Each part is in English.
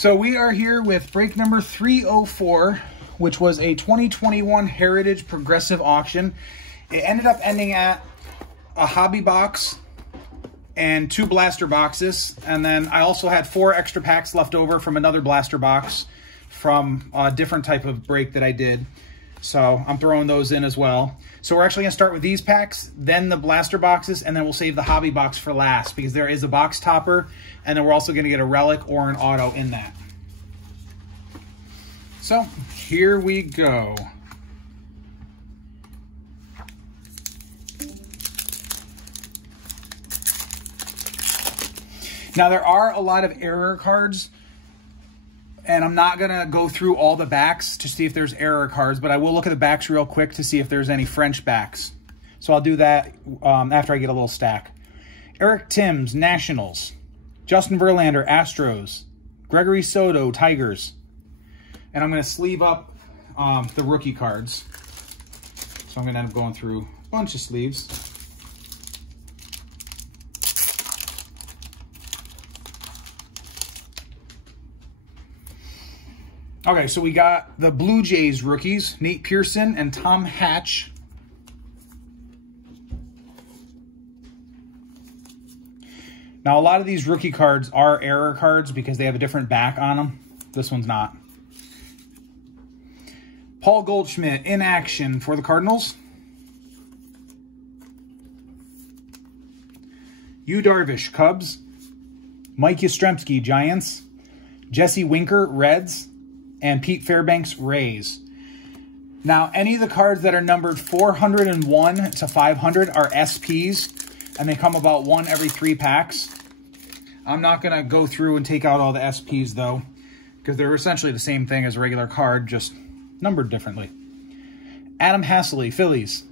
So we are here with break number 304, which was a 2021 Heritage Progressive Auction. It ended up ending at a hobby box and 2 blaster boxes. And then I also had 4 extra packs left over from another blaster box from a different type of break that I did. So I'm throwing those in as well. So we're actually going to start with these packs, then the blaster boxes, and then we'll save the hobby box for last because there is a box topper, and then we're also going to get a relic or an auto in that. So here we go. Now there are a lot of error cards, and I'm not going to go through all the backs to see if there's error cards, but I will look at the backs real quick to see if there's any French backs. So I'll do that after I get a little stack. Eric Timms, Nationals. Justin Verlander, Astros. Gregory Soto, Tigers. And I'm going to sleeve up the rookie cards. So I'm going to end up going through a bunch of sleeves. Okay, so we got the Blue Jays rookies, Nate Pearson and Tom Hatch. Now, a lot of these rookie cards are error cards because they have a different back on them. This one's not. Paul Goldschmidt in action for the Cardinals. Yu Darvish, Cubs. Mike Yastrzemski, Giants. Jesse Winker, Reds. And Pete Fairbanks, Rays. Now, any of the cards that are numbered 401 to 500 are SPs, and they come about 1 every 3 packs. I'm not going to go through and take out all the SPs, though, because they're essentially the same thing as a regular card, just numbered differently. Adam Haseley, Phillies.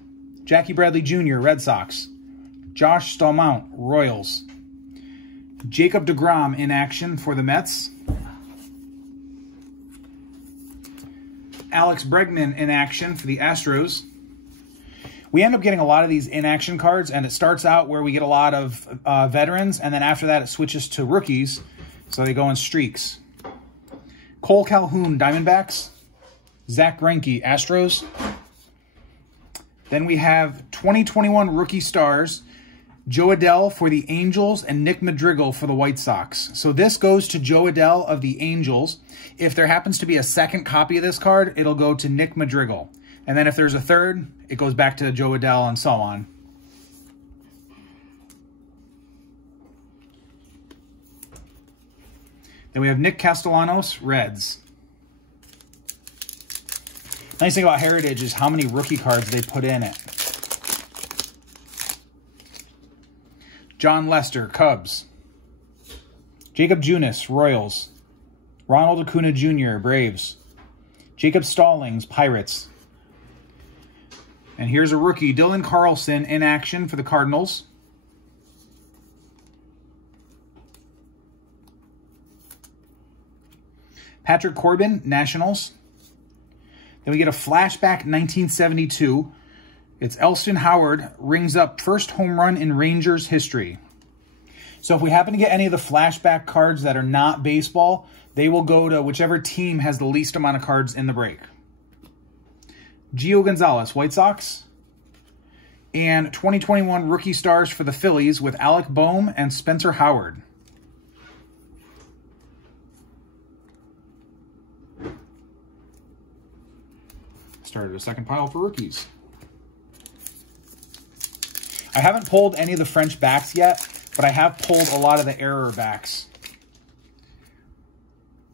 Jackie Bradley Jr., Red Sox. Josh Stallmount, Royals. Jacob deGrom in action for the Mets. Alex Bregman in action for the Astros. We end up getting a lot of these in-action cards, and it starts out where we get a lot of veterans, and then after that it switches to rookies, so they go in streaks. Cole Calhoun, Diamondbacks. Zach Greinke, Astros. Then we have 2021 Rookie Stars, Joe Adell for the Angels and Nick Madrigal for the White Sox. So this goes to Joe Adell of the Angels. If there happens to be a second copy of this card, it'll go to Nick Madrigal. And then if there's a third, it goes back to Joe Adell and so on. Then we have Nick Castellanos, Reds. Nice thing about Heritage is how many rookie cards they put in it. John Lester, Cubs. Jacob Junis, Royals. Ronald Acuna Jr., Braves. Jacob Stallings, Pirates. And here's a rookie, Dylan Carlson, in action for the Cardinals. Patrick Corbin, Nationals. Then we get a flashback 1972. It's Elston Howard, rings up first home run in Rangers history. So if we happen to get any of the flashback cards that are not baseball, they will go to whichever team has the least amount of cards in the break. Gio Gonzalez, White Sox. And 2021 Rookie Stars for the Phillies with Alec Boehm and Spencer Howard. Started a second pile for rookies. I haven't pulled any of the French backs yet, but I have pulled a lot of the error backs.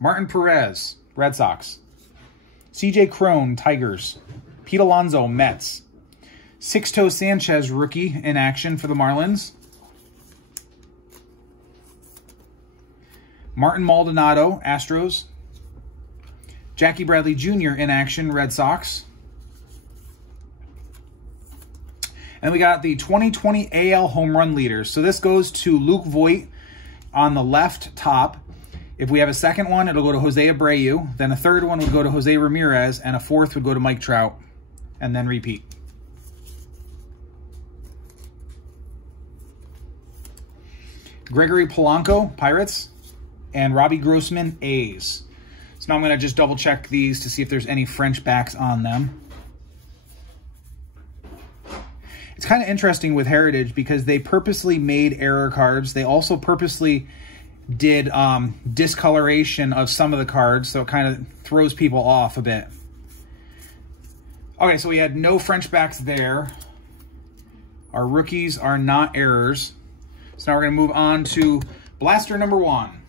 Martin Perez, Red Sox. CJ Cron, Tigers. Pete Alonso, Mets. Sixto Sanchez, rookie, in action for the Marlins. Martin Maldonado, Astros. Jackie Bradley Jr. in action, Red Sox. And we got the 2020 AL home run leaders. So this goes to Luke Voit on the left top. If we have a second one, it'll go to Jose Abreu. Then a third one would go to Jose Ramirez. And a fourth would go to Mike Trout. And then repeat. Gregory Polanco, Pirates. and Robbie Grossman, A's. So now I'm going to just double check these to see if there's any French backs on them. It's kind of interesting with Heritage because they purposely made error cards. They also purposely did discoloration of some of the cards, so it kind of throws people off a bit. Okay, so we had no French backs there. Our rookies are not errors. So now we're going to move on to blaster number 1.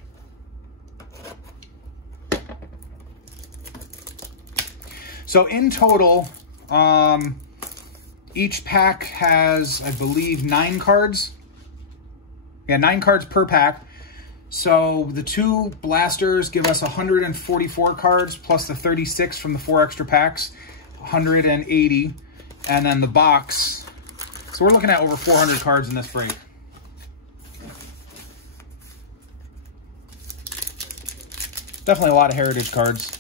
So in total, each pack has, I believe, 9 cards. Yeah, 9 cards per pack. So the 2 blasters give us 144 cards, plus the 36 from the 4 extra packs, 180. And then the box, so we're looking at over 400 cards in this break. Definitely a lot of Heritage cards.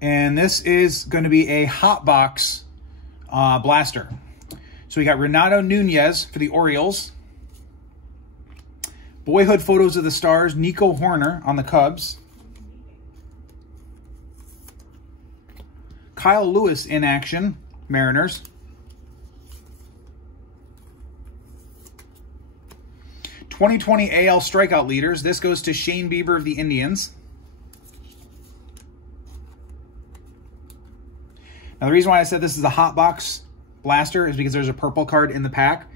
And this is going to be a hot box blaster. So we got Renato Nunez for the Orioles. Boyhood Photos of the Stars, Nico Horner on the Cubs. Kyle Lewis in action, Mariners. '20 AL strikeout leaders. This goes to Shane Bieber of the Indians. Now, the reason why I said this is a hot box blaster is because there's a purple card in the pack,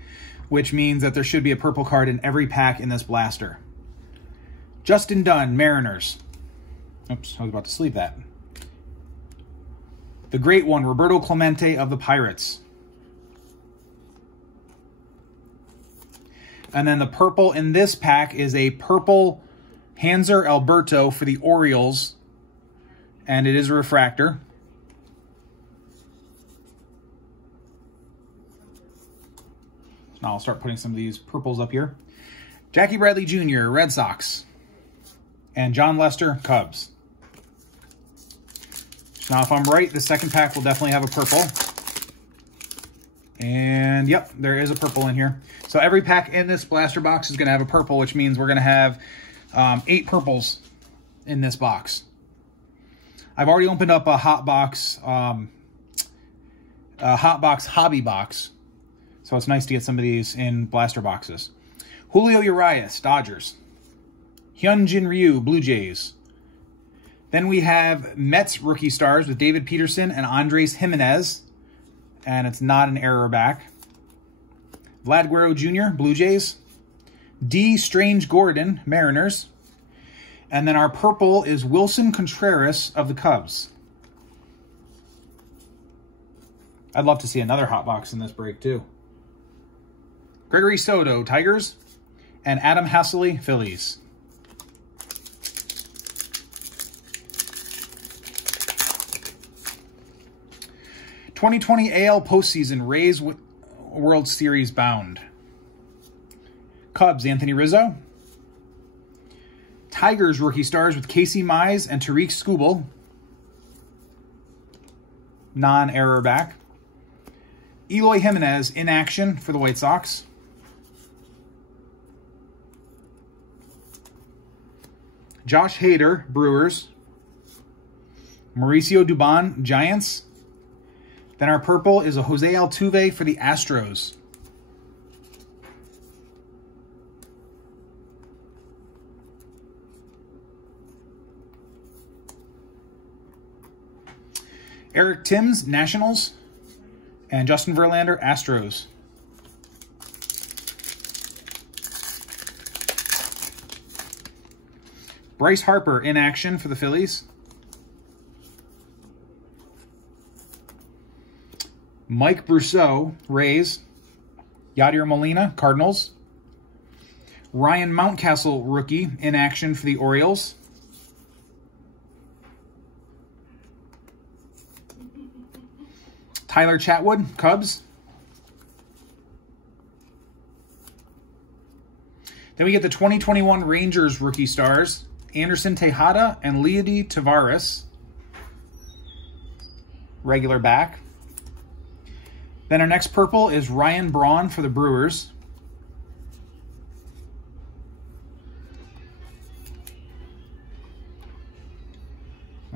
which means that there should be a purple card in every pack in this blaster. Justin Dunn, Mariners. Oops, I was about to sleeve that. The great one, Roberto Clemente of the Pirates. And then the purple in this pack is a purple Hanser Alberto for the Orioles, and it is a refractor. Now I'll start putting some of these purples up here. Jackie Bradley Jr., Red Sox. And John Lester, Cubs. So now if I'm right, the second pack will definitely have a purple. And yep, there is a purple in here. So every pack in this blaster box is going to have a purple, which means we're going to have 8 purples in this box. I've already opened up a hot box hobby box. So it's nice to get some of these in blaster boxes. Julio Urias, Dodgers. Hyunjin Ryu, Blue Jays. Then we have Mets rookie stars with David Peterson and Andres Jimenez. And it's not an error back. Vlad Guerrero Jr., Blue Jays. D. Strange Gordon, Mariners. And then our purple is Wilson Contreras of the Cubs. I'd love to see another hot box in this break, too. Gregory Soto, Tigers. And Adam Haseley, Phillies. '20 AL postseason, Rays World Series bound. Cubs, Anthony Rizzo. Tigers rookie stars with Casey Mize and Tariq Skubal. Non-error back. Eloy Jimenez in action for the White Sox. Josh Hader, Brewers. Mauricio Dubon, Giants. Then our purple is a Jose Altuve for the Astros. Eric Timms, Nationals. And Justin Verlander, Astros. Bryce Harper in action for the Phillies. Mike Brousseau, Rays. Yadier Molina, Cardinals. Ryan Mountcastle, rookie, in action for the Orioles. Tyler Chatwood, Cubs. Then we get the 2021 Rangers rookie stars, Anderson Tejada and Leody Tavares. Regular back. Then our next purple is Ryan Braun for the Brewers.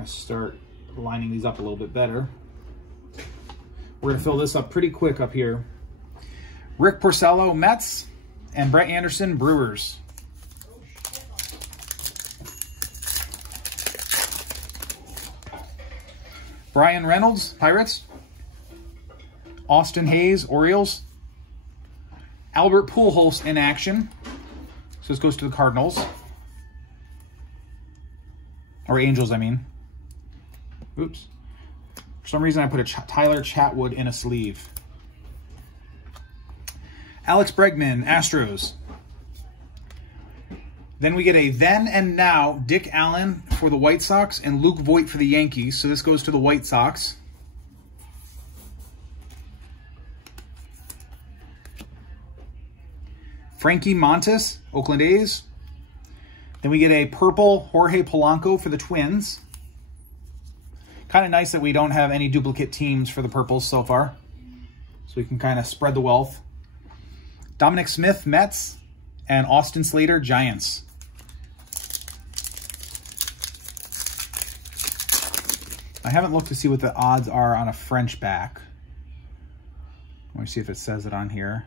gonna start lining these up a little bit better. We're gonna fill this up pretty quick up here. Rick Porcello, Mets, and Brett Anderson, Brewers. Brian Reynolds, Pirates. Austin Hayes, Orioles. Albert Pujols in action. So this goes to the Cardinals. Or Angels, I mean. Oops. For some reason, I put a Tyler Chatwood in a sleeve. Alex Bregman, Astros. Then we get a then and now Dick Allen for the White Sox and Luke Voit for the Yankees. So this goes to the White Sox. Frankie Montas, Oakland A's. Then we get a purple Jorge Polanco for the Twins. Kind of nice that we don't have any duplicate teams for the purples so far. So we can kind of spread the wealth. Dominic Smith, Mets. And Austin Slater, Giants. I haven't looked to see what the odds are on a French back. Let me see if it says it on here.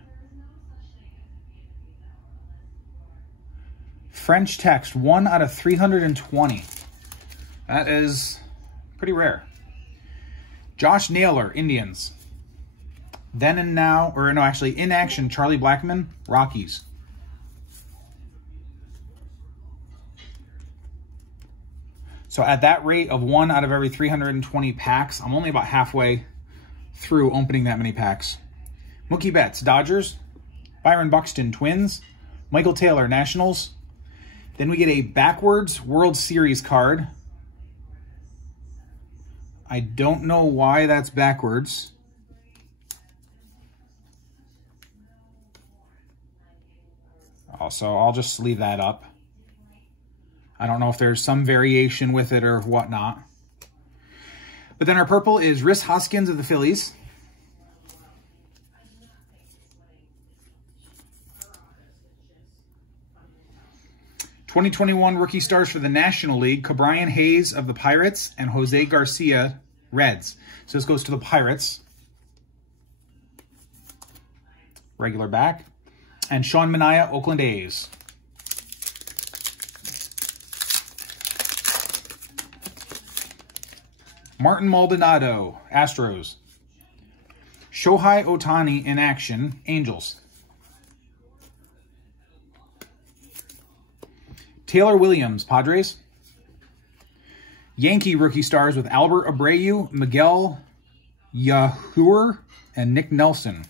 French text, 1 out of 320. That is pretty rare. Josh Naylor, Indians. Then and now, or no, actually in action, Charlie Blackmon, Rockies. So at that rate of 1 out of every 320 packs, I'm only about halfway through opening that many packs. Mookie Betts, Dodgers. Byron Buxton, Twins. Michael Taylor, Nationals. Then we get a backwards World Series card. I don't know why that's backwards. Also, I'll just leave that up. I don't know if there's some variation with it or whatnot. But then our purple is Rhys Hoskins of the Phillies. '21 rookie stars for the National League, Ke'Bryan Hayes of the Pirates and Jose Garcia, Reds. So this goes to the Pirates. Regular back. And Sean Manaea, Oakland A's. Martin Maldonado, Astros. Shohei Ohtani in action, Angels. Taylor Williams, Padres. Yankee rookie stars with Albert Abreu, Miguel Yajur, and Nick Nelson.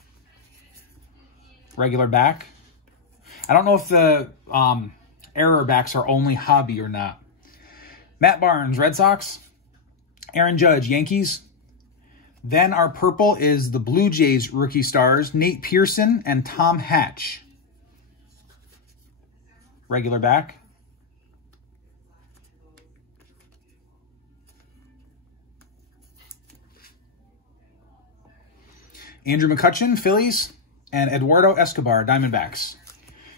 Regular back. I don't know if the error backs are only hobby or not. Matt Barnes, Red Sox. Aaron Judge, Yankees. Then our purple is the Blue Jays rookie stars, Nate Pearson and Tom Hatch. Regular back. Andrew McCutchen, Phillies, and Eduardo Escobar, Diamondbacks.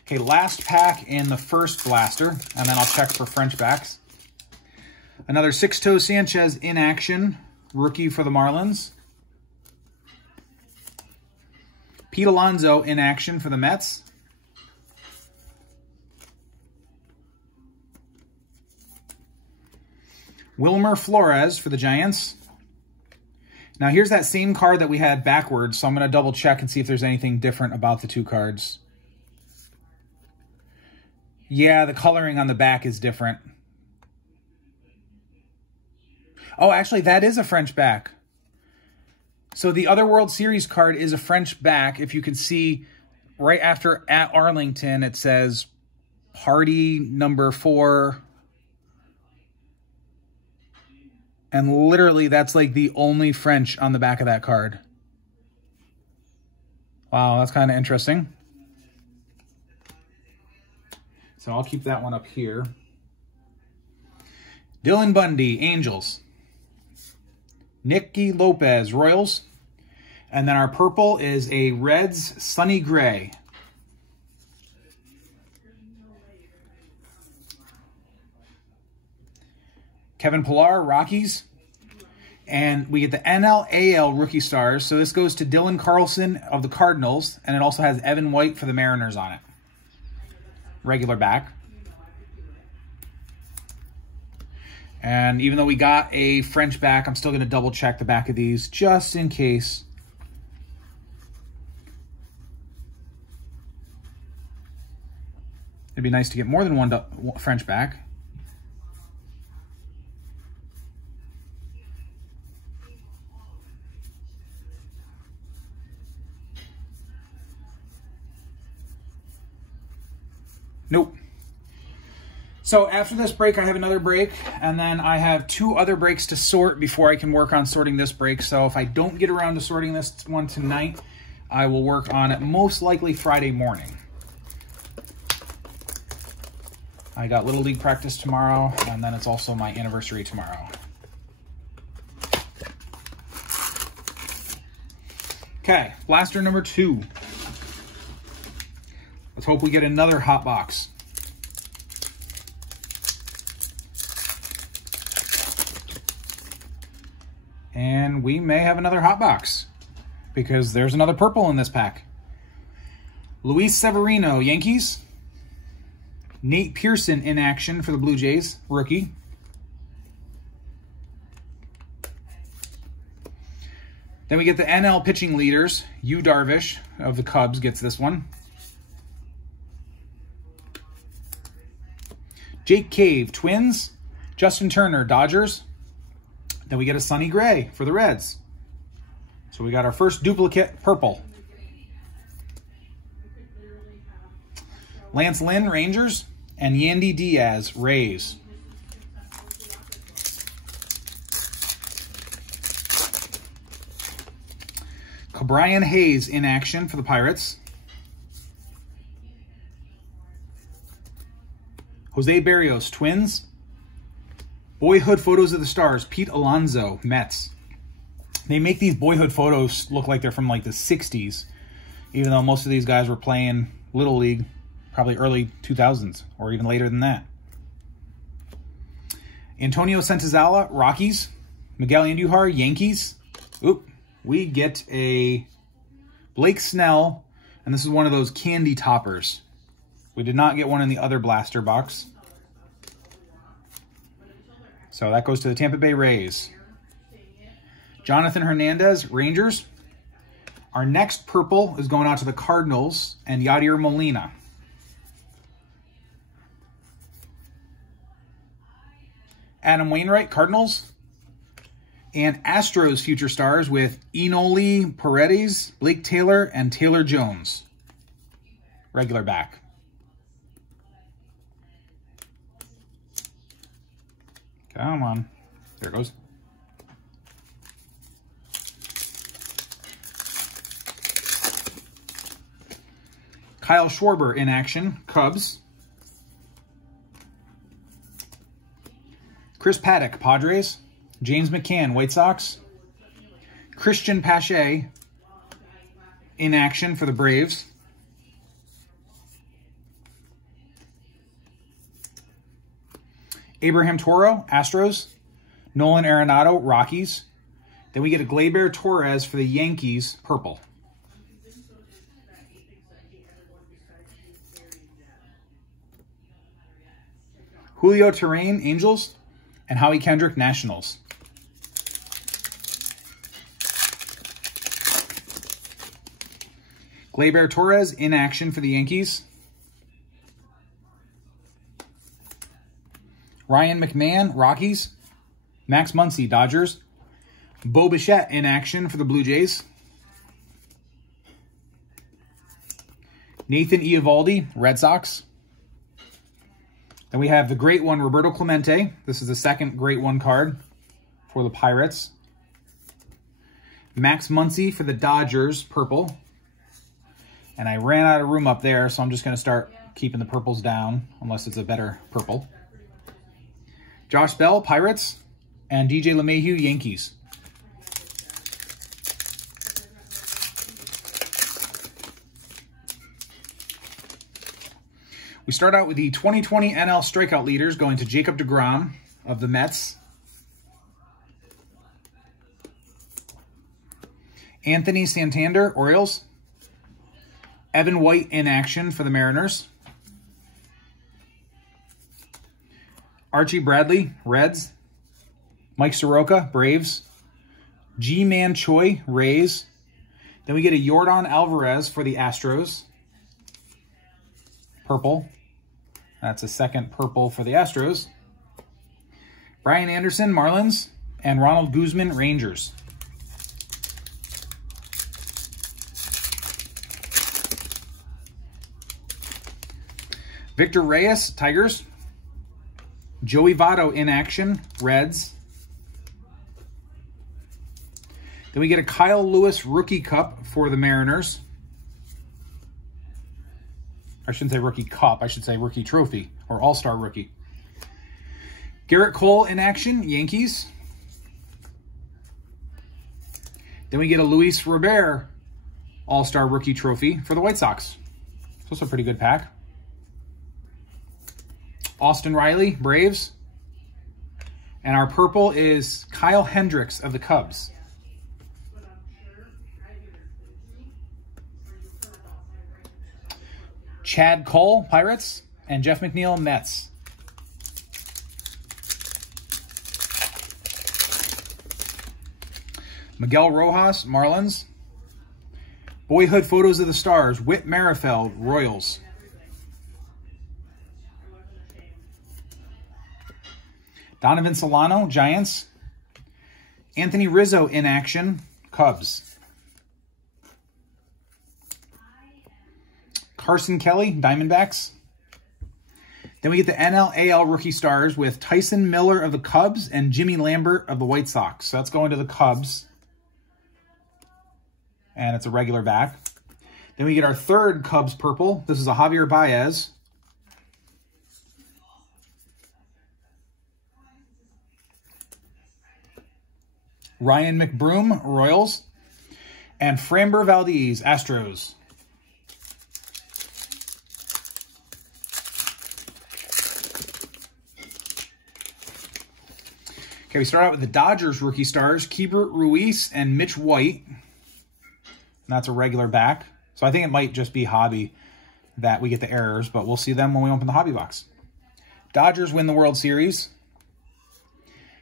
Okay, last pack in the first blaster, and then I'll check for French backs. Another Sixto Sanchez in action, rookie for the Marlins. Pete Alonso in action for the Mets. Wilmer Flores for the Giants. Now here's that same card that we had backwards, so I'm going to double check and see if there's anything different about the two cards. Yeah, the coloring on the back is different. Oh, actually, that is a French back. So the other World Series card is a French back. If you can see right after at Arlington, it says party number 4. And literally, that's like the only French on the back of that card. Wow, that's kind of interesting. So I'll keep that one up here. Dylan Bundy, Angels. Nicky Lopez, Royals. And then our purple is a Reds Sonny Gray. Kevin Pillar, Rockies. And we get the NL-AL Rookie Stars. So this goes to Dylan Carlson of the Cardinals. And it also has Evan White for the Mariners on it. Regular back. And even though we got a French back, I'm still going to double check the back of these just in case. It'd be nice to get more than one French back. Nope. So after this break, I have another break, and then I have 2 other breaks to sort before I can work on sorting this break. So if I don't get around to sorting this one tonight, I will work on it most likely Friday morning. I got Little League practice tomorrow, and then it's also my anniversary tomorrow. Okay, blaster number 2. Let's hope we get another hot box. And we may have another hot box because there's another purple in this pack. Luis Severino, Yankees. Nate Pearson in action for the Blue Jays, rookie. Then we get the NL pitching leaders. Yu Darvish of the Cubs gets this one. Jake Cave, Twins. Justin Turner, Dodgers. Then we get a Sonny Gray for the Reds. So we got our first duplicate purple. Lance Lynn, Rangers. And Yandy Diaz, Rays. Brian Hayes in action for the Pirates. Jose Barrios, Twins. Boyhood photos of the Stars, Pete Alonso, Mets. They make these boyhood photos look like they're from like the 60s, even though most of these guys were playing Little League probably early 2000s or even later than that. Antonio Santazala, Rockies. Miguel Andujar, Yankees. Oop, we get a Blake Snell, and this is one of those candy toppers. We did not get one in the other blaster box. So that goes to the Tampa Bay Rays. Jonathan Hernandez, Rangers. Our next purple is going out to the Cardinals and Yadier Molina. Adam Wainwright, Cardinals. And Astros future stars with Enoli Paredes, Blake Taylor, and Taylor Jones. Regular back. Come on. There it goes. Kyle Schwarber in action, Cubs. Chris Paddock, Padres. James McCann, White Sox. Christian Pache in action for the Braves. Abraham Toro, Astros. Nolan Arenado, Rockies. Then we get a Gleyber Torres for the Yankees, purple. Julio Terrain, Angels. And Howie Kendrick, Nationals. Gleyber Torres in action for the Yankees. Ryan McMahon, Rockies. Max Muncy, Dodgers. Bo Bichette in action for the Blue Jays. Nathan Eovaldi, Red Sox. Then we have the Great One, Roberto Clemente. This is the second Great One card for the Pirates. Max Muncy for the Dodgers, purple. And I ran out of room up there, so I'm just going to start keeping the purples down, unless it's a better purple. Josh Bell, Pirates. And DJ LeMahieu, Yankees. We start out with the 2020 NL strikeout leaders going to Jacob deGrom of the Mets. Anthony Santander, Orioles. Evan White in action for the Mariners. Archie Bradley, Reds. Mike Soroka, Braves. G-Man Choi, Rays. Then we get a Yordan Alvarez for the Astros. Purple. That's a second purple for the Astros. Brian Anderson, Marlins. And Ronald Guzman, Rangers. Victor Reyes, Tigers. Joey Votto in action, Reds. Then we get a Kyle Lewis Rookie Cup for the Mariners. I shouldn't say Rookie Cup, I should say Rookie Trophy, or All-Star Rookie. Garrett Cole in action, Yankees. Then we get a Luis Robert All-Star Rookie Trophy for the White Sox. So it's a pretty good pack. Austin Riley, Braves. And our purple is Kyle Hendricks of the Cubs. Chad Cole, Pirates. And Jeff McNeil, Mets. Miguel Rojas, Marlins. Boyhood Photos of the Stars, Whit Merrifield, Royals. Donovan Solano, Giants. Anthony Rizzo in action, Cubs. Carson Kelly, Diamondbacks. Then we get the NL-AL Rookie Stars with Tyson Miller of the Cubs and Jimmy Lambert of the White Sox. So that's going to the Cubs. And it's a regular back. Then we get our third Cubs purple. This is a Javier Baez. Ryan McBroom, Royals. And Framber Valdez, Astros. Okay, we start out with the Dodgers Rookie Stars, Keibert Ruiz and Mitch White. And that's a regular back. So I think it might just be hobby that we get the errors, but we'll see them when we open the hobby box. Dodgers win the World Series.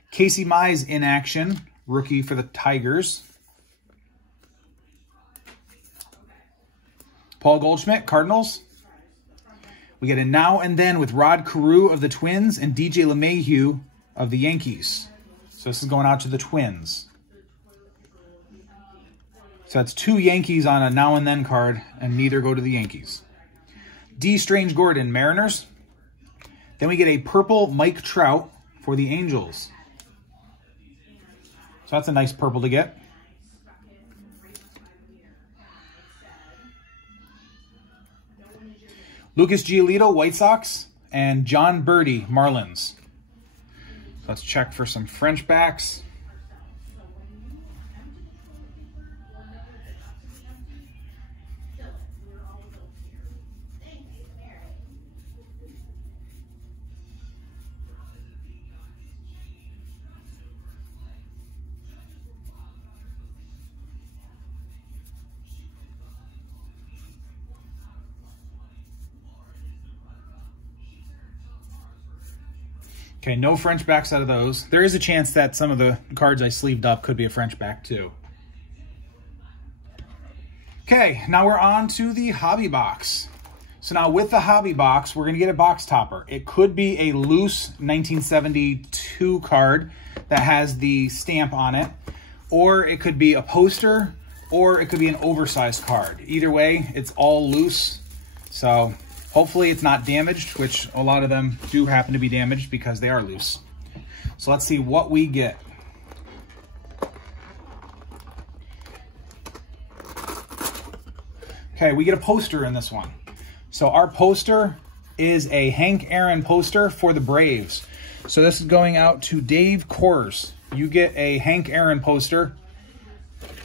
Casey Mize in action, rookie for the Tigers. Paul Goldschmidt, Cardinals. We get a Now and Then with Rod Carew of the Twins and DJ LeMahieu of the Yankees. So this is going out to the Twins. So that's two Yankees on a Now and Then card, and neither go to the Yankees. D. Strange Gordon, Mariners. Then we get a purple Mike Trout for the Angels. So that's a nice purple to get. Lucas Giolito, White Sox, and John Birdie, Marlins. Let's check for some French backs. Okay, no French backs out of those. There is a chance that some of the cards I sleeved up could be a French back too. Okay, now we're on to the hobby box. So now with the hobby box, we're going to get a box topper. It could be a loose 1972 card that has the stamp on it, or it could be a poster, or it could be an oversized card. Either way, it's all loose. So hopefully it's not damaged, which a lot of them do happen to be damaged because they are loose. So let's see what we get. Okay, we get a poster in this one. So our poster is a Hank Aaron poster for the Braves. So this is going out to Dave Kors. You get a Hank Aaron poster.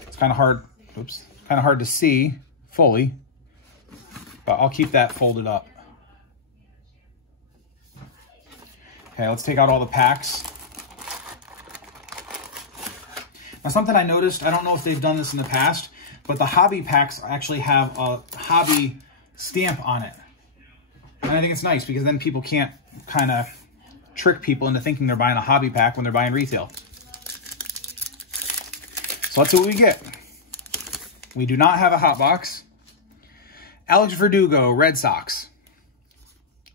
It's kind of hard, oops, kind of hard to see fully, but I'll keep that folded up. Okay, let's take out all the packs. Now, something I noticed, I don't know if they've done this in the past, but the hobby packs actually have a hobby stamp on it. And I think it's nice because then people can't kind of trick people into thinking they're buying a hobby pack when they're buying retail. So let's see what we get. We do not have a hot box. Alex Verdugo, Red Sox.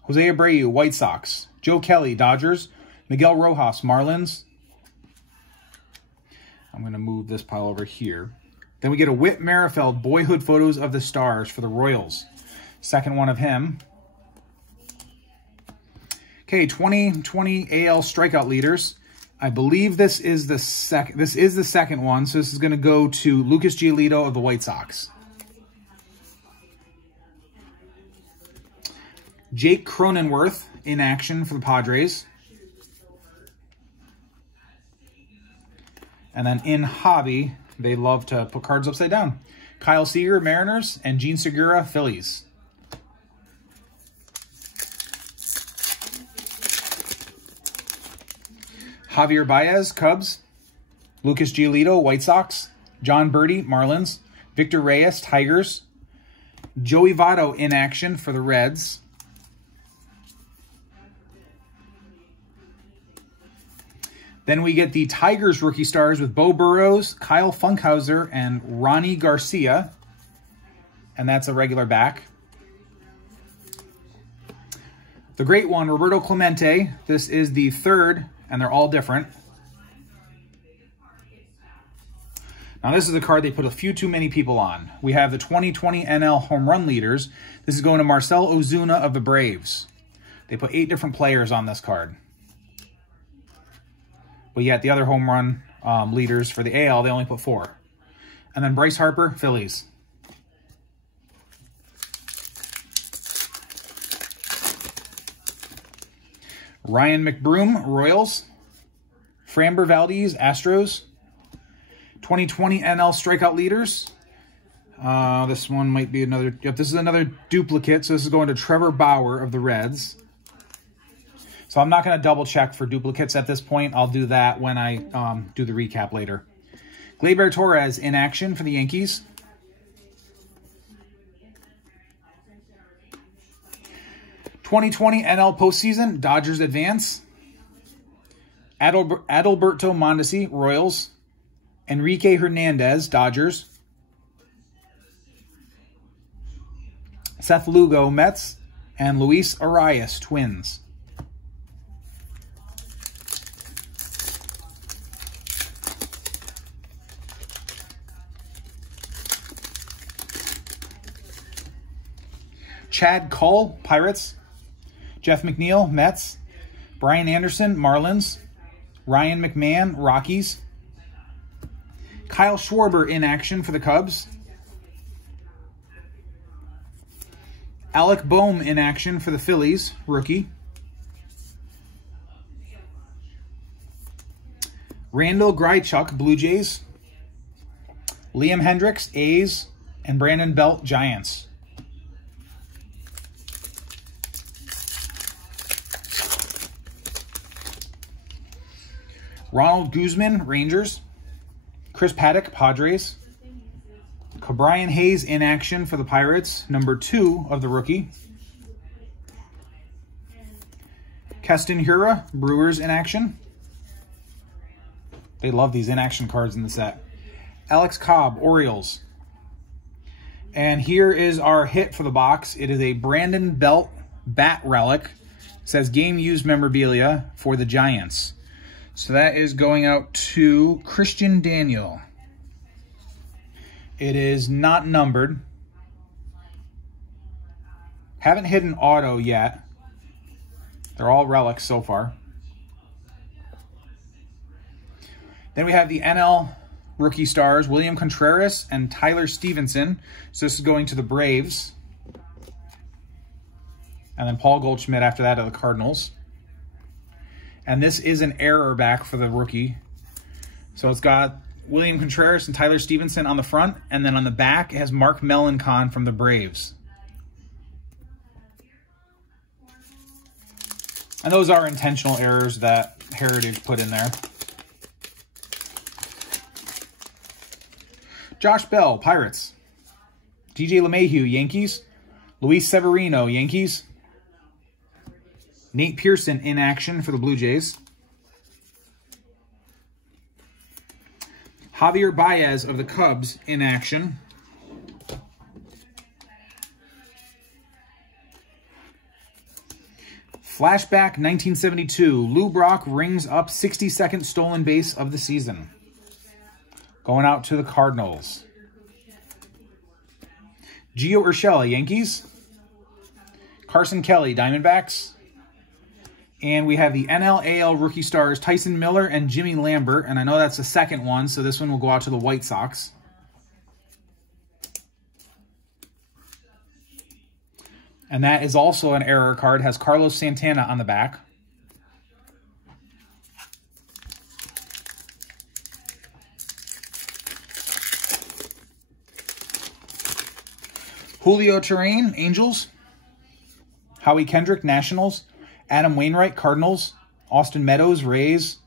Jose Abreu, White Sox. Joe Kelly, Dodgers. Miguel Rojas, Marlins. I'm going to move this pile over here. Then we get a Whit Merrifield, Boyhood Photos of the Stars for the Royals. Second one of him. Okay, 2020 AL strikeout leaders. I believe this is the second one, so this is going to go to Lucas Giolito of the White Sox. Jake Cronenworth in action for the Padres. And then in hobby, they love to put cards upside down. Kyle Seager, Mariners, and Gene Segura, Phillies. Javier Baez, Cubs. Lucas Giolito, White Sox. John Birdie, Marlins. Victor Reyes, Tigers. Joey Votto in action for the Reds. Then we get the Tigers rookie stars with Bo Burrows, Kyle Funkhauser, and Ronnie Garcia. And that's a regular back. The great one, Roberto Clemente. This is the third, and they're all different. Now, this is a card they put a few too many people on. We have the 2020 NL home run leaders. This is going to Marcell Ozuna of the Braves. They put 8 different players on this card. But yet the other home run leaders for the AL, they only put 4. And then Bryce Harper, Phillies. Ryan McBroom, Royals. Framber Valdez, Astros. 2020 NL strikeout leaders. This one might be another... Yep, this is another duplicate. So this is going to Trevor Bauer of the Reds. So I'm not going to double check for duplicates at this point. I'll do that when I do the recap later. Gleyber Torres in action for the Yankees. '20 NL postseason, Dodgers advance. Adalberto Mondesi, Royals. Enrique Hernandez, Dodgers. Seth Lugo, Mets. And Luis Arias, Twins. Chad Cull, Pirates. Jeff McNeil, Mets. Brian Anderson, Marlins. Ryan McMahon, Rockies. Kyle Schwarber in action for the Cubs. Alec Boehm in action for the Phillies, rookie. Randall Grichuk, Blue Jays. Liam Hendricks, A's. And Brandon Belt, Giants. Ronald Guzman, Rangers. Chris Paddock, Padres. Brian Hayes in action for the Pirates, number 2 of the rookie. Keston Hiura, Brewers in action. They love these in-action cards in the set. Alex Cobb, Orioles. And here is our hit for the box. It is a Brandon Belt bat relic. It says game used memorabilia for the Giants. So that is going out to Christian Daniel. It is not numbered. Haven't hit an auto yet. They're all relics so far. Then we have the NL rookie stars, William Contreras and Tyler Stevenson. So this is going to the Braves. And then Paul Goldschmidt after that to the Cardinals. And this is an error back for the rookie. So it's got William Contreras and Tyler Stevenson on the front. And then on the back, it has Mark Melancon from the Braves. And those are intentional errors that Heritage put in there. Josh Bell, Pirates. DJ LeMahieu, Yankees. Luis Severino, Yankees. Nate Pearson in action for the Blue Jays. Javier Baez of the Cubs in action. Flashback 1972. Lou Brock rings up 62nd stolen base of the season. Going out to the Cardinals. Gio Urshela, Yankees. Carson Kelly, Diamondbacks. And we have the NL-AL rookie stars Tyson Miller and Jimmy Lambert. And I know that's the second one, so this one will go out to the White Sox. And that is also an error card. Has Carlos Santana on the back. Julio Terrain, Angels. Howie Kendrick, Nationals. Adam Wainwright, Cardinals. Austin Meadows, Rays.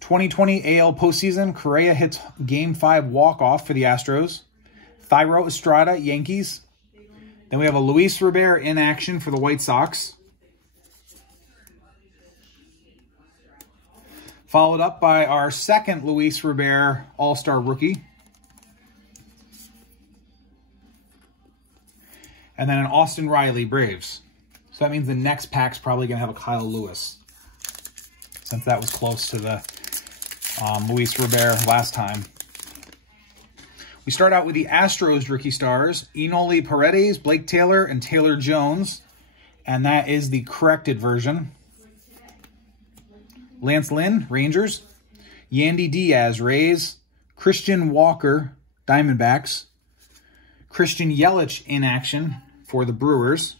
2020 AL postseason, Correa hits Game 5 walk-off for the Astros. Thairo Estrada, Yankees. Then we have a Luis Robert in action for the White Sox. Followed up by our second Luis Robert All-Star rookie. And then an Austin Riley, Braves. So that means the next pack's probably going to have a Kyle Lewis, since that was close to the Luis Robert last time. We start out with the Astros rookie stars, Enoli Paredes, Blake Taylor, and Taylor Jones. And that is the corrected version. Lance Lynn, Rangers. Yandy Diaz, Rays. Christian Walker, Diamondbacks. Christian Yelich in action for the Brewers.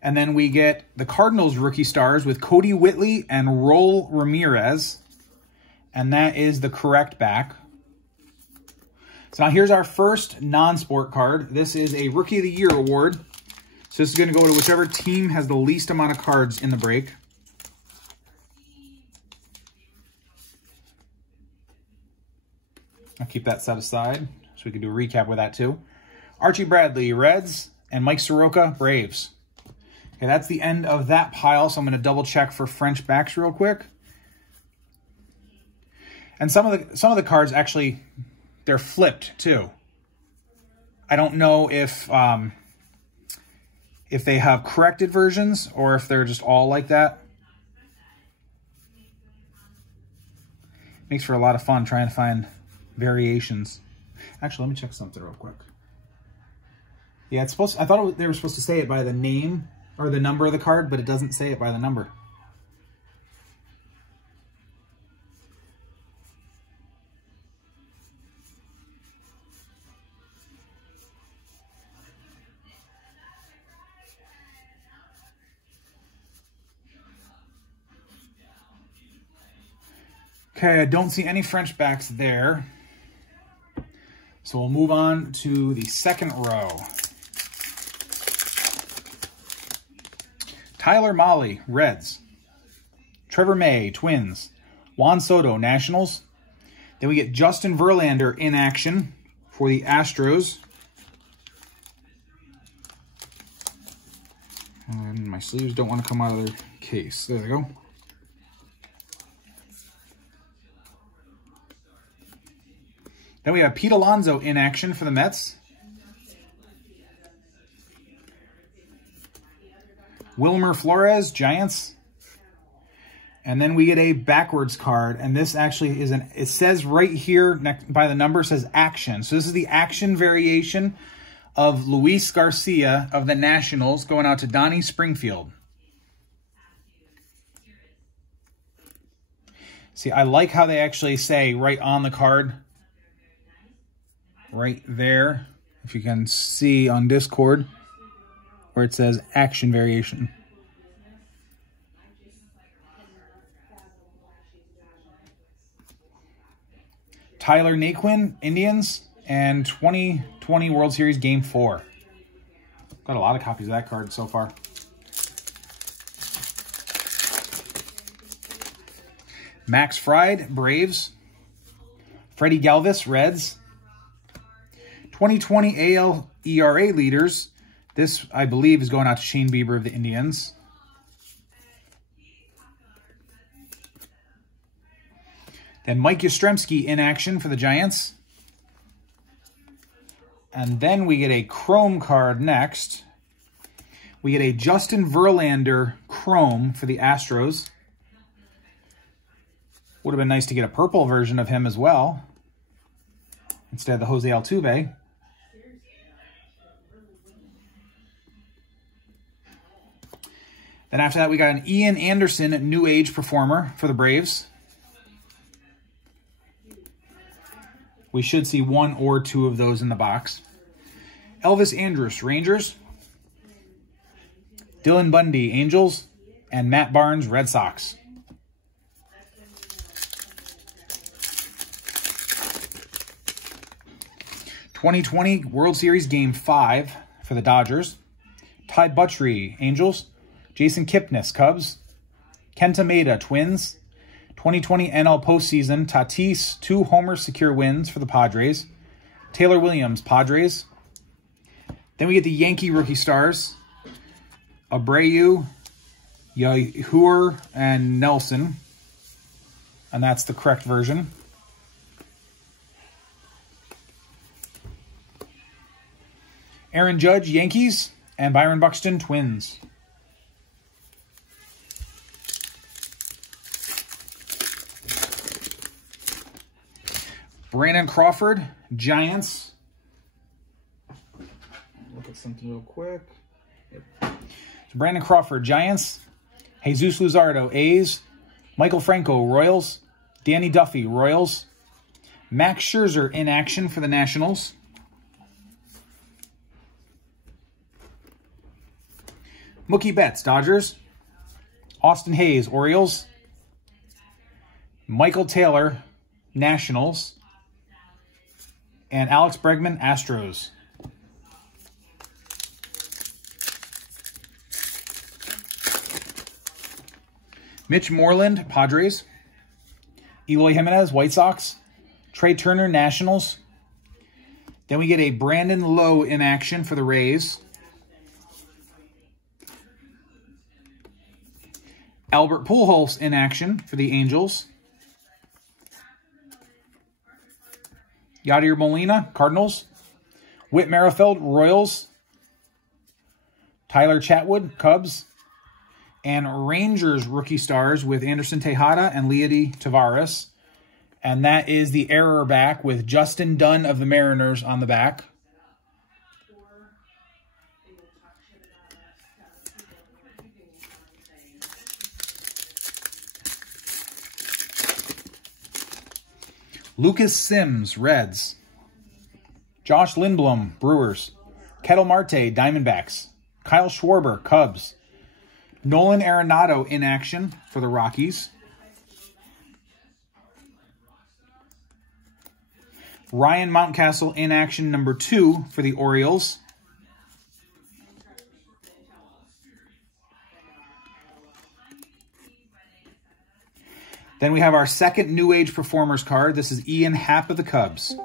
And then we get the Cardinals rookie stars with Cody Whitley and Roel Ramirez. And that is the correct back. So now here's our first non-sport card. This is a Rookie of the Year award. So this is going to go to whichever team has the least amount of cards in the break. I'll keep that set aside so we can do a recap with that too. Archie Bradley, Reds, and Mike Soroka, Braves. Okay, that's the end of that pile, so I'm going to double check for French backs real quick. And some of the cards actually, they're flipped too. I don't know if they have corrected versions or if they're just all like that. Makes for a lot of fun trying to find variations. Actually, let me check something real quick. Yeah, it's supposed. I thought they were supposed to say it by the name or the number of the card, but it doesn't say it by the number. Okay, I don't see any French backs there. So we'll move on to the second row. Tyler Mahle, Reds. Trevor May, Twins. Juan Soto, Nationals. Then we get Justin Verlander in action for the Astros. And my sleeves don't want to come out of their case. There they go. Then we have Pete Alonso in action for the Mets. Wilmer Flores, Giants. And then we get a backwards card. And this actually is it says right here next by the number, says action. So this is the action variation of Luis Garcia of the Nationals going out to Donnie Springfield. See, I like how they actually say right on the card, right there, if you can see on Discord, where it says action variation. Tyler Naquin, Indians, and 2020 World Series Game 4. Got a lot of copies of that card so far. Max Fried, Braves. Freddie Galvis, Reds. 2020 AL ERA leaders. This, I believe, is going out to Shane Bieber of the Indians. Then Mike Yastrzemski in action for the Giants. And then we get a Chrome card next. We get a Justin Verlander Chrome for the Astros. Would have been nice to get a purple version of him as well, instead of the Jose Altuve. Then after that, we got an Ian Anderson New Age Performer for the Braves. We should see one or two of those in the box. Elvis Andrus, Rangers. Dylan Bundy, Angels. And Matt Barnes, Red Sox. '20 World Series Game 5 for the Dodgers. Ty Buttrey, Angels. Jason Kipnis, Cubs. Kenta Maeda, Twins. 2020 NL postseason, Tatis, 2 homer secure wins for the Padres. Taylor Williams, Padres. Then we get the Yankee rookie stars. Abreu, Yahur, and Nelson. And that's the correct version. Aaron Judge, Yankees. And Byron Buxton, Twins. Brandon Crawford, Giants. Look at something real quick. So Brandon Crawford, Giants. Jesus Luzardo, A's. Michael Franco, Royals. Danny Duffy, Royals. Max Scherzer in action for the Nationals. Mookie Betts, Dodgers. Austin Hayes, Orioles. Michael Taylor, Nationals. And Alex Bregman, Astros. Mitch Moreland, Padres. Eloy Jimenez, White Sox. Trey Turner, Nationals. Then we get a Brandon Lowe in action for the Rays. Albert Pujols in action for the Angels. Yadier Molina, Cardinals. Whit Merrifield, Royals. Tyler Chatwood, Cubs. And Rangers rookie stars with Anderson Tejada and Leody Taveras. And that is the error back with Justin Dunn of the Mariners on the back. Lucas Sims, Reds. Josh Lindblom, Brewers. Ketel Marte, Diamondbacks. Kyle Schwarber, Cubs. Nolan Arenado in action for the Rockies. Ryan Mountcastle in action number 2 for the Orioles. Then we have our second New Age Performers card. This is Ian Happ of the Cubs.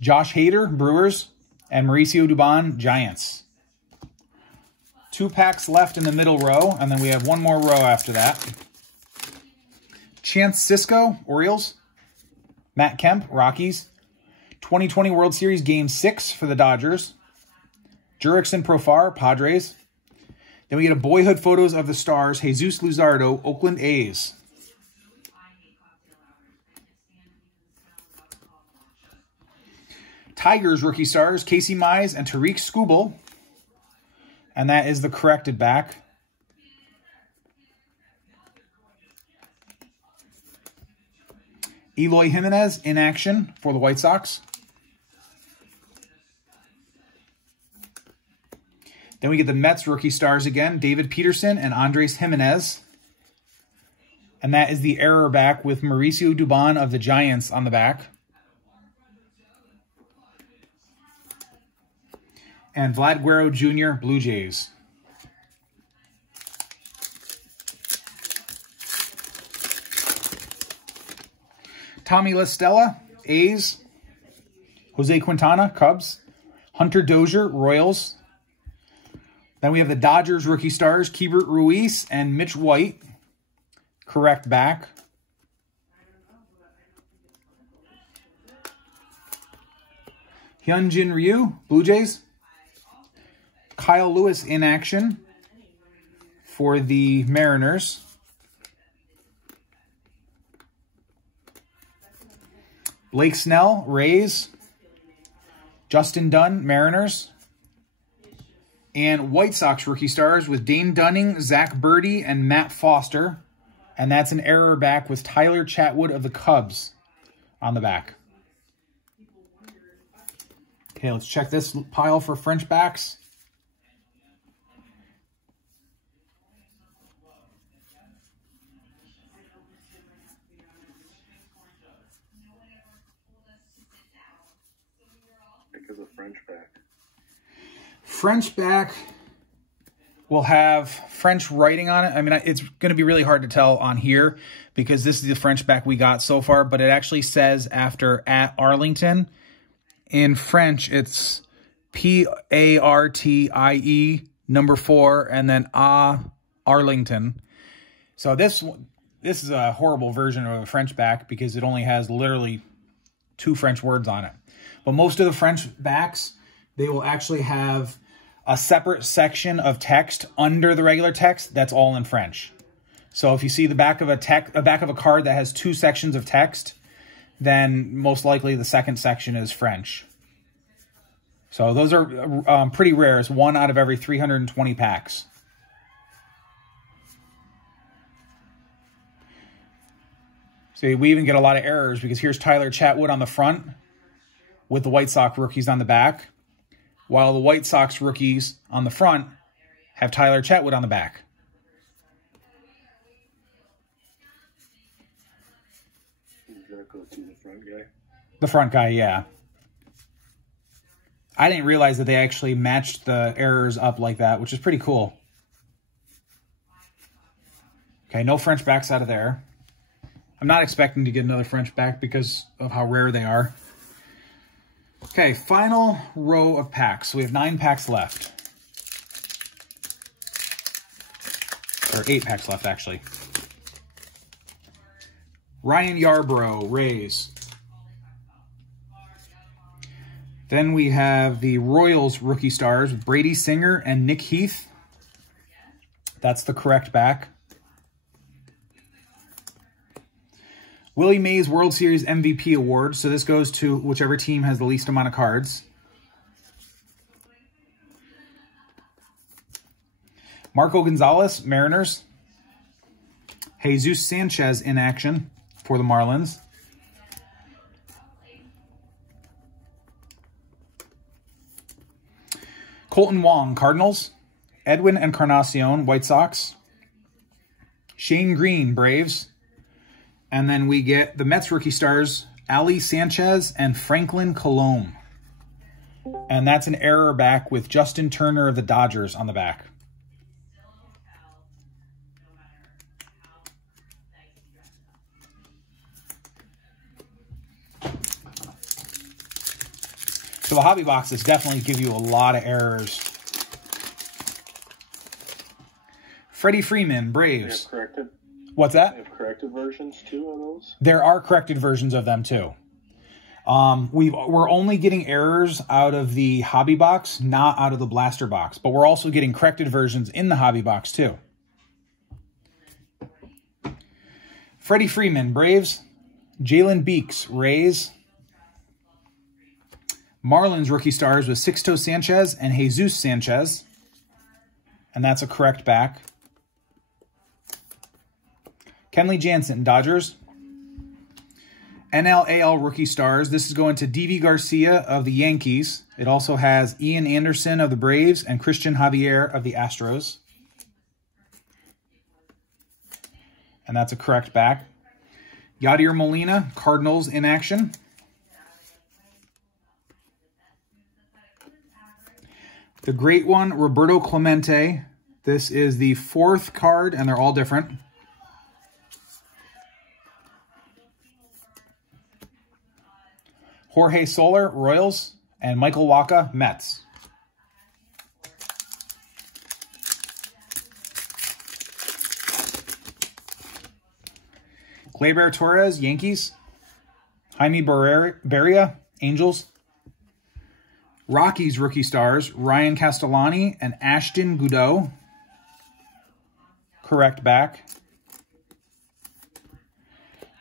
Josh Hader, Brewers. And Mauricio Dubon, Giants. 2 packs left in the middle row, and then we have one more row after that. Chance Sisco, Orioles. Matt Kemp, Rockies. 2020 World Series Game 6 for the Dodgers. Jurickson Profar, Padres. Then we get a boyhood photos of the stars, Jesus Luzardo, Oakland A's. Tigers rookie stars, Casey Mize and Tariq Skubal. And that is the corrected back. Eloy Jimenez in action for the White Sox. Then we get the Mets rookie stars again, David Peterson and Andres Jimenez. And that is the error back with Mauricio Dubon of the Giants on the back. And Vlad Guerrero Jr., Blue Jays. Tommy La Stella, A's. Jose Quintana, Cubs. Hunter Dozier, Royals. Then we have the Dodgers rookie stars, Keibert Ruiz and Mitch White. Correct back. Hyunjin Ryu, Blue Jays. Kyle Lewis in action for the Mariners. Blake Snell, Rays. Justin Dunn, Mariners. And White Sox rookie stars with Dane Dunning, Zach Birdie, and Matt Foster. And that's an error back with Tyler Chatwood of the Cubs on the back. Okay, let's check this pile for French backs. Because of French back. French back will have French writing on it. I mean, it's going to be really hard to tell on here because this is the French back we got so far, but it actually says after at Arlington. In French, it's P-A-R-T-I-E number 4 and then Arlington. So this is a horrible version of a French back because it only has literally 2 French words on it. But most of the French backs, they will actually have a separate section of text under the regular text that's all in French. So if you see the back of a card that has 2 sections of text, then most likely the second section is French. So those are pretty rare. It's 1 out of every 320 packs. So we even get a lot of errors because here's Tyler Chatwood on the front with the White Sox rookies on the back, while the White Sox rookies on the front have Tyler Chatwood on the back. Does that go to the front guy? The front guy, yeah. I didn't realize that they actually matched the errors up like that, which is pretty cool. Okay, no French backs out of there. I'm not expecting to get another French back because of how rare they are. Okay, final row of packs. So we have 9 packs left. Or 8 packs left, actually. Ryan Yarbrough, Rays. Then we have the Royals rookie stars, Brady Singer and Nick Heath. That's the correct back. Willie Mays World Series MVP Award. So this goes to whichever team has the least amount of cards. Marco Gonzalez, Mariners. Jesus Sanchez in action for the Marlins. Colton Wong, Cardinals. Edwin Encarnacion, White Sox. Shane Green, Braves. And then we get the Mets rookie stars, Ali Sanchez and Franklin Colomb. And that's an error back with Justin Turner of the Dodgers on the back. So the hobby boxes definitely give you a lot of errors. Freddie Freeman, Braves. Corrected. What's that? They have corrected versions too on those? There are corrected versions of them too. We're only getting errors out of the hobby box, not out of the blaster box. But we're also getting corrected versions in the hobby box too. Freddie Freeman, Braves. Jalen Beeks, Rays. Marlins rookie stars with Sixto Sanchez and Jesus Sanchez. And that's a correct back. Kenley Jansen, Dodgers. NL-AL rookie stars. This is going to D.V. Garcia of the Yankees. It also has Ian Anderson of the Braves and Christian Javier of the Astros. And that's a correct back. Yadier Molina, Cardinals in action. The great one, Roberto Clemente. This is the 4th card, and they're all different. Jorge Soler, Royals, and Michael Wacha, Mets. Gleyber Torres, Yankees. Jaime Barria, Angels. Rockies rookie stars, Ryan Castellani and Ashton Goudeau. Correct back.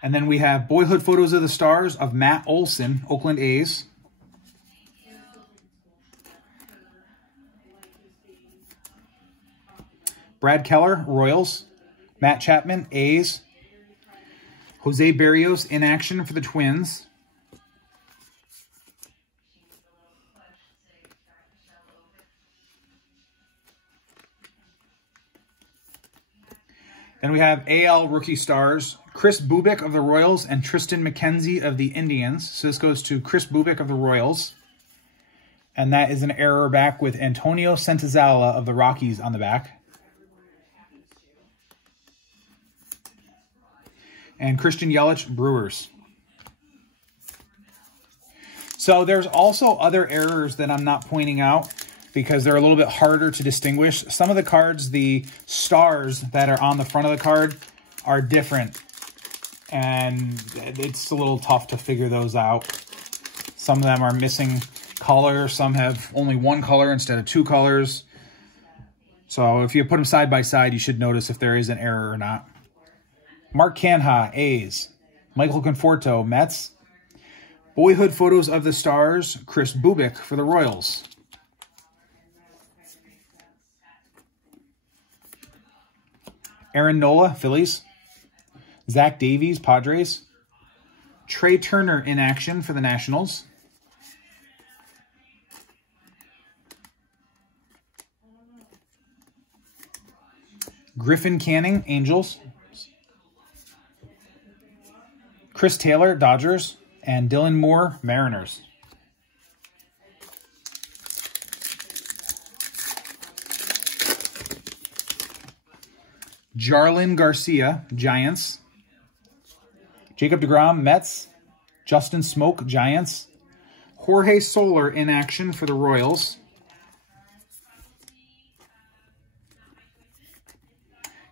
And then we have boyhood photos of the stars of Matt Olson, Oakland A's. Brad Keller, Royals. Matt Chapman, A's. Jose Berrios in action for the Twins. Then we have AL rookie stars, Chris Bubic of the Royals and Tristan McKenzie of the Indians. So this goes to Chris Bubic of the Royals. And that is an error back with Antonio Santazala of the Rockies on the back. And Christian Yelich, Brewers. So there's also other errors that I'm not pointing out because they're a little bit harder to distinguish. Some of the cards, the stars that are on the front of the card are different. And it's a little tough to figure those out. Some of them are missing color. Some have only one color instead of 2 colors. So if you put them side by side, you should notice if there is an error or not. Mark Canha, A's. Michael Conforto, Mets. Boyhood photos of the stars, Chris Bubic for the Royals. Aaron Nola, Phillies. Zach Davies, Padres. Trey Turner in action for the Nationals. Griffin Canning, Angels. Chris Taylor, Dodgers. And Dylan Moore, Mariners. Jarlin Garcia, Giants. Jacob deGrom, Mets. Justin Smoke, Giants. Jorge Soler in action for the Royals.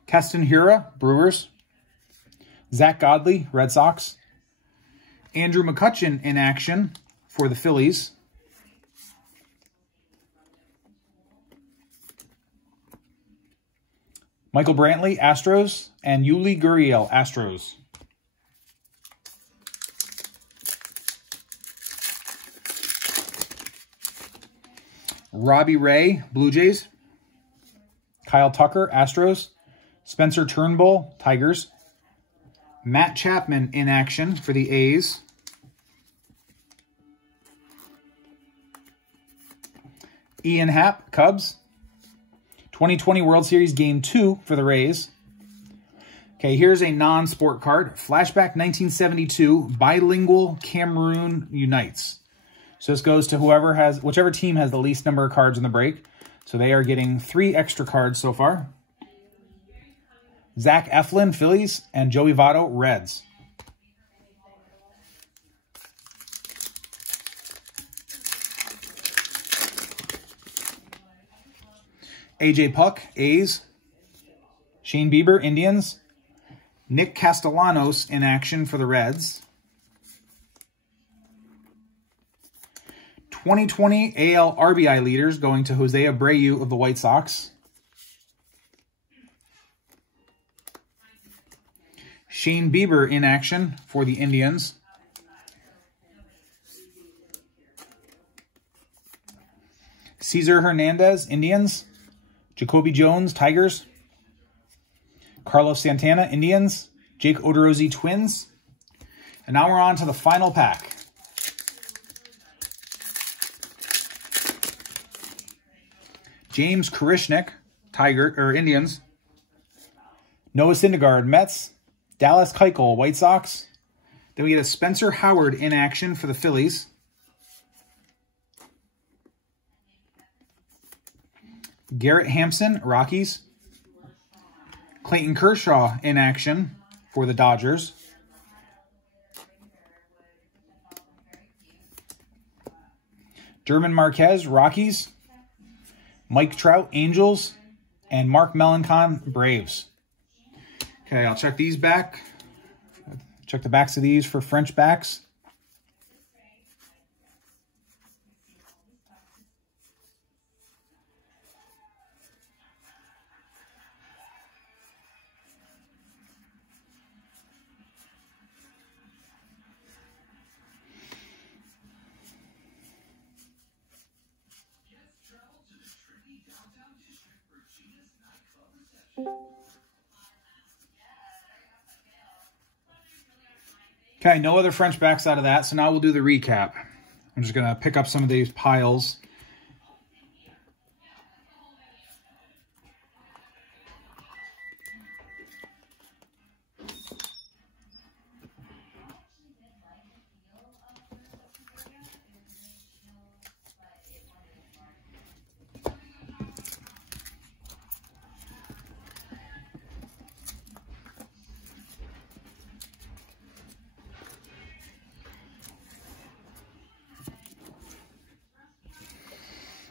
Keston Hiura, Brewers. Zach Godley, Red Sox. Andrew McCutchen in action for the Phillies. Michael Brantley, Astros, and Yuli Gurriel, Astros. Robbie Ray, Blue Jays. Kyle Tucker, Astros. Spencer Turnbull, Tigers. Matt Chapman in action for the A's. Ian Happ, Cubs. 2020 World Series Game 2 for the Rays. Okay, here's a non-sport card. Flashback 1972, Bilingual Cameroon Unites. So this goes to whichever team has the least number of cards in the break. So they are getting 3 extra cards so far. Zach Eflin, Phillies, and Joey Votto, Reds. AJ Puck, A's. Shane Bieber, Indians. Nick Castellanos in action for the Reds. 2020 AL RBI leaders going to Jose Abreu of the White Sox. Shane Bieber in action for the Indians. Cesar Hernandez, Indians. Jacoby Jones, Tigers. Carlos Santana, Indians. Jake Odorizzi, Twins. And now we're on to the final pack. James Karishnik, Indians. Noah Syndergaard, Mets. Dallas Keuchel, White Sox. Then we get a Spencer Howard in action for the Phillies. Garrett Hampson, Rockies. Clayton Kershaw in action for the Dodgers. German Marquez, Rockies. Mike Trout, Angels. And Mark Melancon, Braves. Okay, I'll check these back. Check the backs of these for French backs. Okay, no other French backs out of that, so now we'll do the recap. I'm just going to pick up some of these piles.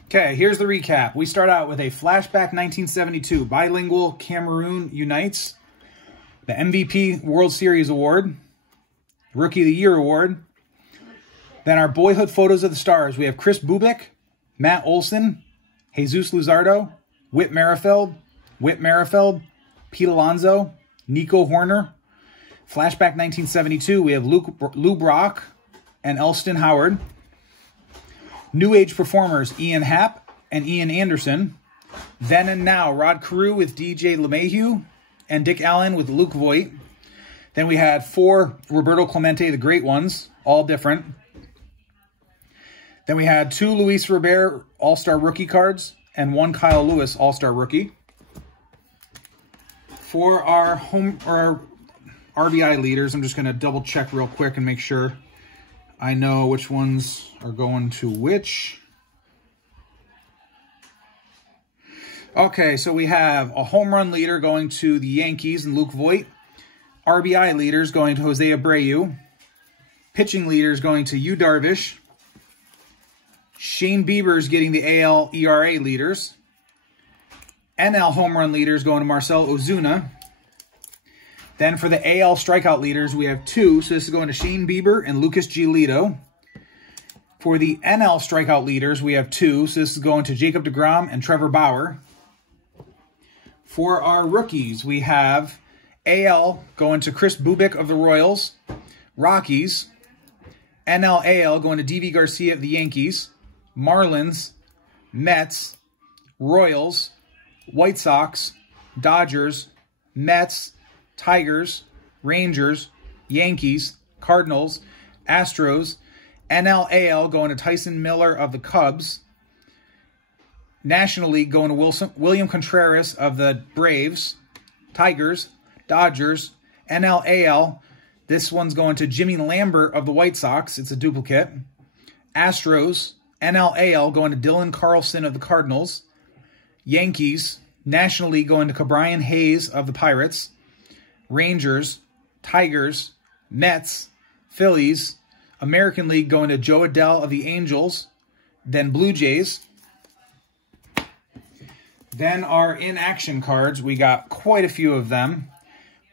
Okay, here's the recap. We start out with a Flashback 1972 Bilingual Cameroon Unites, the MVP World Series Award, Rookie of the Year Award. Then our Boyhood Photos of the Stars. We have Chris Bubik, Matt Olson, Jesus Luzardo, Whit Merrifield, Pete Alonso, Nico Horner. Flashback 1972, we have Lou Brock and Elston Howard. New Age Performers, Ian Happ and Ian Anderson. Then and Now, Rod Carew with DJ LeMahieu and Dick Allen with Luke Voigt. Then we had 4 Roberto Clemente, the great ones, all different. Then we had 2 Luis Robert All-Star Rookie cards and 1 Kyle Lewis All-Star Rookie. For our RBI leaders, I'm just going to double check real quick and make sure I know which ones are going to which. Okay, so we have a home run leader going to the Yankees and Luke Voigt. RBI leaders going to Jose Abreu. Pitching leaders going to Yu Darvish. Shane Bieber's getting the AL ERA leaders. NL home run leaders going to Marcell Ozuna. Then for the AL strikeout leaders, we have 2. So this is going to Shane Bieber and Lucas Giolito. For the NL strikeout leaders, we have 2. So this is going to Jacob deGrom and Trevor Bauer. For our rookies, we have AL going to Chris Bubik of the Royals, Rockies. NL AL going to Deivi Garcia of the Yankees, Marlins, Mets, Royals, White Sox, Dodgers, Mets, Tigers, Rangers, Yankees, Cardinals, Astros. NL AL going to Tyson Miller of the Cubs. National League going to William Contreras of the Braves. Tigers, Dodgers. NL AL, this one's going to Jimmy Lambert of the White Sox. It's a duplicate. Astros. NL AL going to Dylan Carlson of the Cardinals. Yankees. National League going to Cabrian Hayes of the Pirates. Rangers, Tigers, Mets, Phillies. American League going to Joe Adell of the Angels. Then Blue Jays. Then our in-action cards, we got quite a few of them.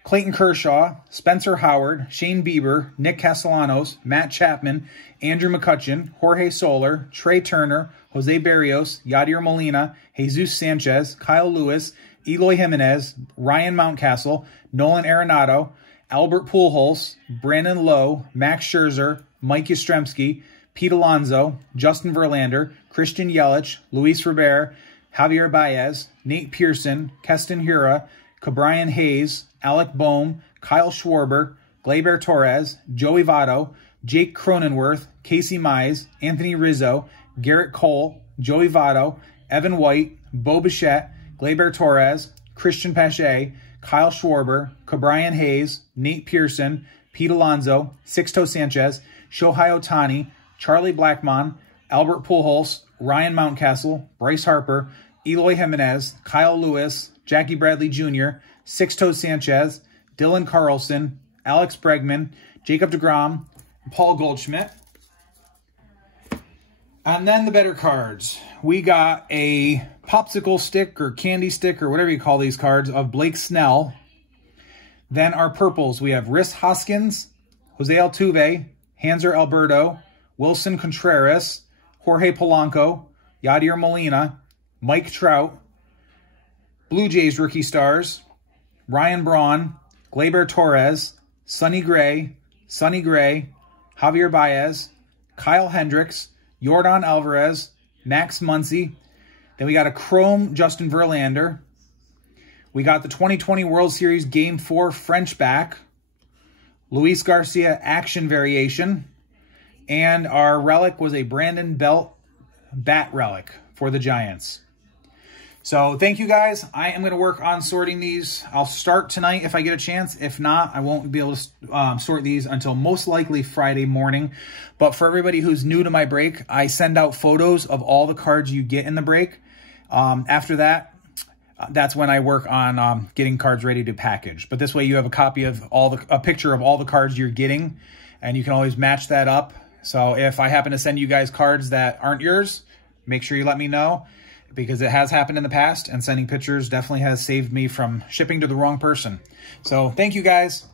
Clayton Kershaw, Spencer Howard, Shane Bieber, Nick Castellanos, Matt Chapman, Andrew McCutchen, Jorge Soler, Trey Turner, Jose Barrios, Yadier Molina, Jesus Sanchez, Kyle Lewis, Eloy Jimenez, Ryan Mountcastle, Nolan Arenado, Albert Pujols, Brandon Lowe, Max Scherzer, Mike Yastrzemski, Pete Alonso, Justin Verlander, Christian Yelich, Luis Robert, Javier Baez, Nate Pearson, Keston Hiura, Cabrian Hayes, Alec Boehm, Kyle Schwarber, Gleyber Torres, Joey Votto, Jake Cronenworth, Casey Mize, Anthony Rizzo, Garrett Cole, Joey Votto, Evan White, Bo Bichette, Gleyber Torres, Christian Pache, Kyle Schwarber, Cabrian Hayes, Nate Pearson, Pete Alonso, Sixto Sanchez, Shohei Ohtani, Charlie Blackmon, Albert Pujols, Ryan Mountcastle, Bryce Harper, Eloy Jimenez, Kyle Lewis, Jackie Bradley Jr., Sixto Sanchez, Dylan Carlson, Alex Bregman, Jacob deGrom, Paul Goldschmidt. And then the better cards. We got a popsicle stick or candy stick or whatever you call these cards of Blake Snell. Then our purples, we have Rhys Hoskins, Jose Altuve, Hanser Alberto, Wilson Contreras, Jorge Polanco, Yadier Molina, Mike Trout, Blue Jays rookie stars, Ryan Braun, Gleyber Torres, Sonny Gray, Javier Baez, Kyle Hendricks, Yordan Alvarez, Max Muncy. Then we got a chrome Justin Verlander. We got the 2020 World Series Game 4 French back, Luis Garcia action variation, and our relic was a Brandon Belt bat relic for the Giants. So thank you guys. I am going to work on sorting these. I'll start tonight if I get a chance. If not, I won't be able to sort these until most likely Friday morning. But for everybody who's new to my break, I send out photos of all the cards you get in the break. After that, that's when I work on getting cards ready to package. But this way you have a copy of a picture of all the cards you're getting, and you can always match that up. So if I happen to send you guys cards that aren't yours, make sure you let me know, because it has happened in the past, and sending pictures definitely has saved me from shipping to the wrong person. So thank you guys.